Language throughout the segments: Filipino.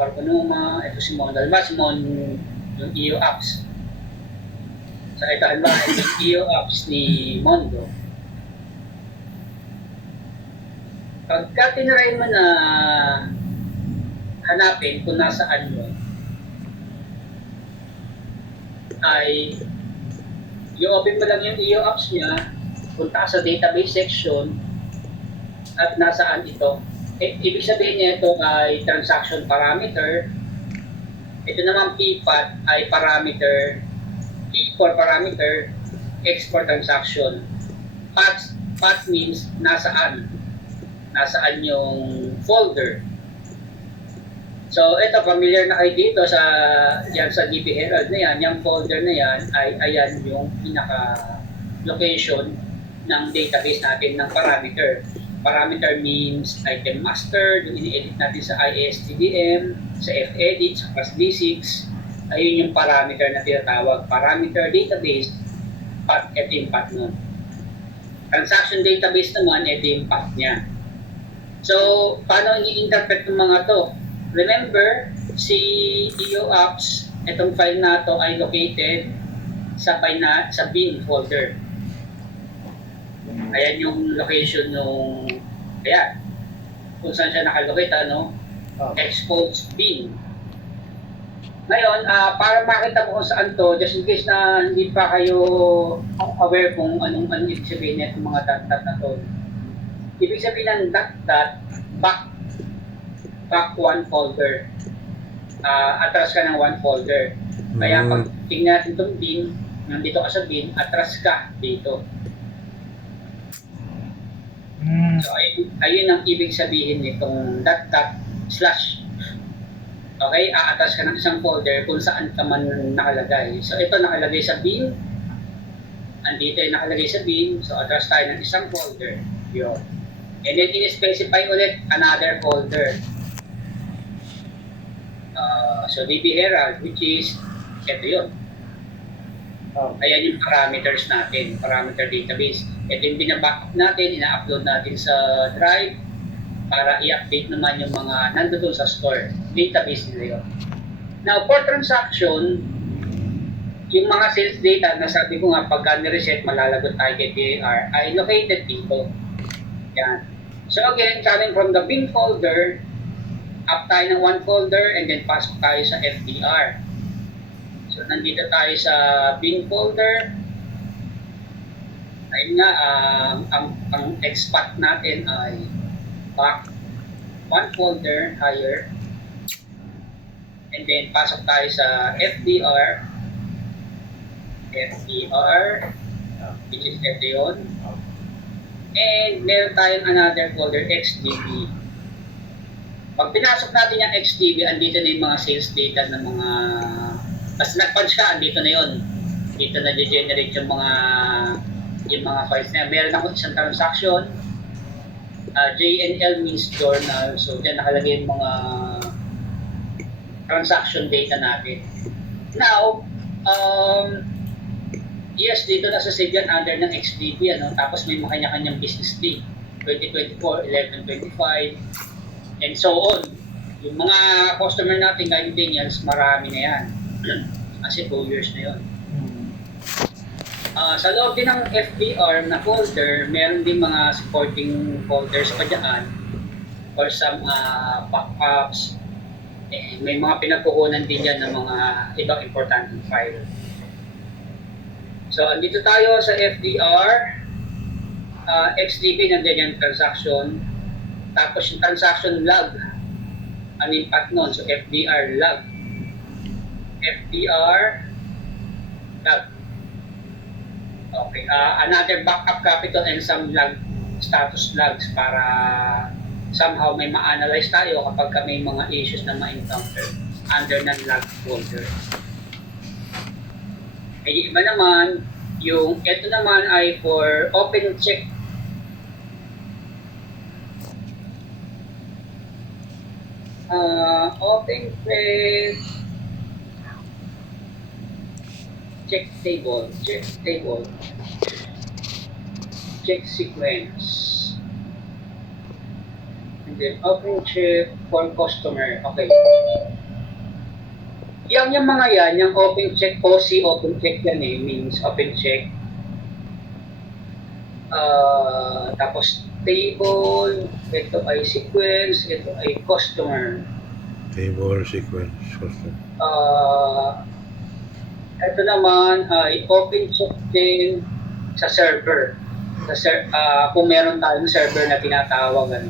Organoma, ito si Mon. Halimbawa si Mon, yung EO apps. So ito halimbawa yung EO apps ni Mondo. Pagka tinry mo na hanapin kung nasaan mo, ay i-open mo lang yung EO apps niya, punta sa database section, at nasaan ito. Ibig sabihin niya ito ay transaction parameter. Ito naman PPAT ay parameter, P for parameter, X for transaction. Path means nasaan yung folder. So ito, familiar na kayo dito yan sa DB Herald na yan, yung folder na yan ay ayan yung pinaka location ng database natin ng parameter. Parameter means item master, yung ini-edit natin sa ISTDM, sa fedit, sa FASD6. Ayun yung parameter na tinatawag. Parameter database, path, ito yung path nun. Transaction database naman, ito yung path niya. So, paano i-interpret ng mga to? Remember, si EO apps, itong file na to ay located sa bin folder. Ayan yung location nung, ayan, kung saan siya nakalocate, exposed bin. Ngayon, para makita mo kung saan to, just in case na hindi pa kayo aware kung anong ibig sabihin nito mga dot na to. Ibig sabihin ng dot, back one folder. Atras ka ng one folder. Kaya pag tingnan natin itong bin, nandito ka sa bin, atras ka dito. So, ayun ang ibig sabihin nitong dot slash. Okay, aatras ka ng isang folder kung saan ka man nakalagay. So, ito nakalagay sa bin. Andito yung nakalagay sa bin. So, atras tayo ng isang folder. Yun. And then, in-specify ulit another folder. So, DB Herald, which is, ito yun. Ayan yung parameters natin, parameter database. Ito yung binabackup natin, ina-upload natin sa drive para i-update naman yung mga nandoon sa store. Database nila yun. Now, for transaction, yung mga sales data na sabi ko nga, pagka ni-reset, malalagot tayo kay TAR, ay located dito. Yan. So again, coming from the bin folder, up tayo ng one folder, and then pasok tayo sa FDR. So, nandito tayo sa bin folder. Ayun nga, ang expat natin ay back one folder higher. And then, pasok tayo sa FDR. Which is ito yun. And meron tayong another folder, XDB. Pag pinasok natin yung XDB, andito na yung mga sales data ng mga basta nag-punch ka, andito na yun. Dito na generate yung mga files na. Meron ako isang transaction. JNL means journal. So, dyan nakalagay yung mga transaction data natin. Now, yes, dito na sa save yan under ng XDB. Tapos may mga kanya-kanyang business day. 2024, 1125, and so on. Yung mga customer natin, guiding Daniels, marami na yan. Kasi 2 years na yun. Sa loob din ng FDR na folder, meron din mga supporting folders pa dyan for some backups. May mga pinagkukunan din dyan ng mga ibang importanteng file. So, andito tayo sa FDR. XDB, nandiyan yung transaction. Tapos yung transaction log. Ano yung path nun? So, FDR log. FDR log. Okay. Another backup capital and some log, status logs para somehow may ma-analyze tayo kapag may mga issues na ma-encounter under ng log folder. Ay, iba naman, yung ito naman ay for open check. Open check table, check sequence. And then open check for customer. Okay. Yung mga yan, yung open check, OC open check yan eh, means open check. Tapos table, ito ay sequence, ito ay customer. Table sequence. Custom. Ito naman ay open check din sa server. Kung meron tayong server na tinatawag.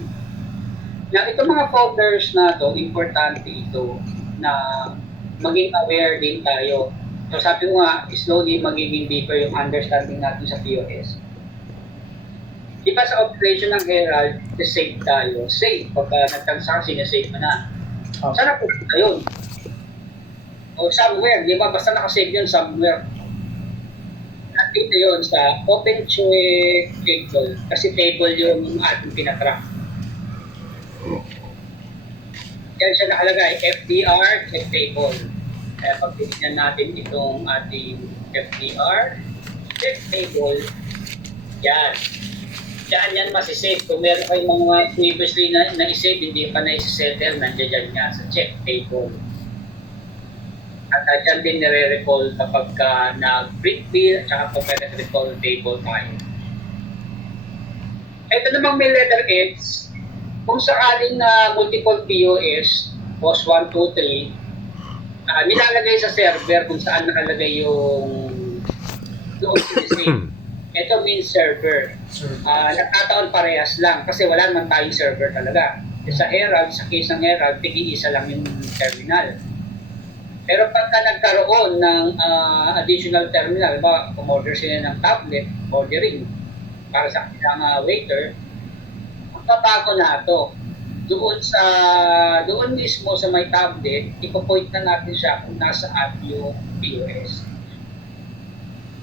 Na itong mga folders na to, importante ito na maging aware din tayo. So sabi ko nga, slowly magiging deeper yung understanding natin sa POS. Di ba sa operation ng Herald, save tayo. Save. Pagka nag-transaction, save mo na. Saan na punta yun? O somewhere, di ba? Basta nakasave yun somewhere. Nandito yun sa open check table. Kasi table yung ating pinatrack. Yan siya nakalagay, FDR, check table. Kaya pag tinignan natin itong ating FDR, check table, yan. Diyan yan masisave. Kung meron kayong mga previously na isave, hindi pa na-settle, nandiyan nga sa check table. At dyan din nire-recall kapag nag-print bill at saka kung may recall table tayo. Ito namang may letter X. Kung sakaling na multiple POS, POS 1, 2, 3, nilalagay sa server kung saan nakalagay yung doon sinisave. Ito means server. Nagkataon parehas lang kasi wala naman tayong server talaga. Sa Herald, sa case ng Herald, tig-iisa lang yung terminal. Pero pagka nagkaroon ng additional terminal, ba, kumorder sila ng tablet, ordering para sa kanilang waiter, magbabago na ito. Doon mismo sa may tablet, ipo-point na natin siya kung nasaan yung POS.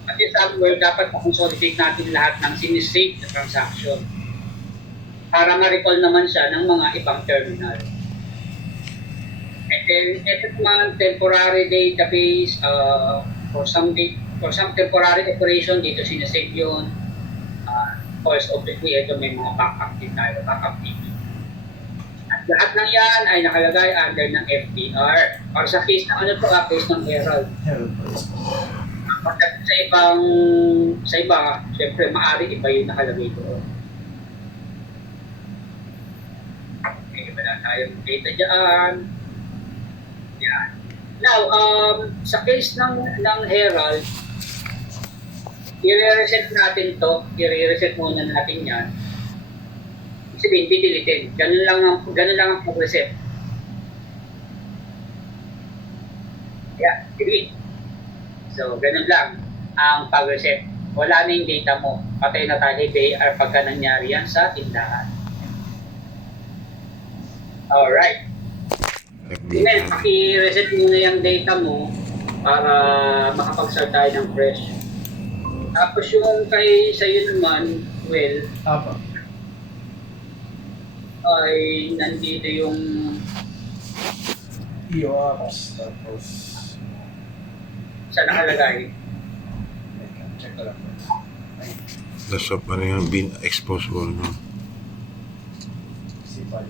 At somewhere, dapat makonsolidate natin lahat ng sinisave na transaction para ma-recall naman siya ng mga ibang terminal. And then, ito naman, temporary database, for some temporary operation, dito sinisave yun. Of course, obviously, ito may mga backup din tayo, backup din. At lahat ng yan ay nakalagay under ng FDR. Or sa case ng case ng Herald. Sa iba, syempre, maaari iba yung nakalagay doon. Okay, wala tayong data dyan. Yan. Now, sa case ng Herald, i-reset natin to. I-reset muna natin yan. Sabihin, pipilitin. Ganun lang ang pag-reset. Yeah, delete. So, ganun lang ang pag-reset. Wala na yung data mo. Patay na tayo AR pagka nangyari yan sa tindahan. Alright. Then, i-reset mo na yung data mo para makapag-start tayo ng fresh. Tapos yung sa'yo naman, well, ay nandito yung EOAPS, tapos sa nakalagay. check ko lang. Nasa ano yung bin exposable, no? Sipal.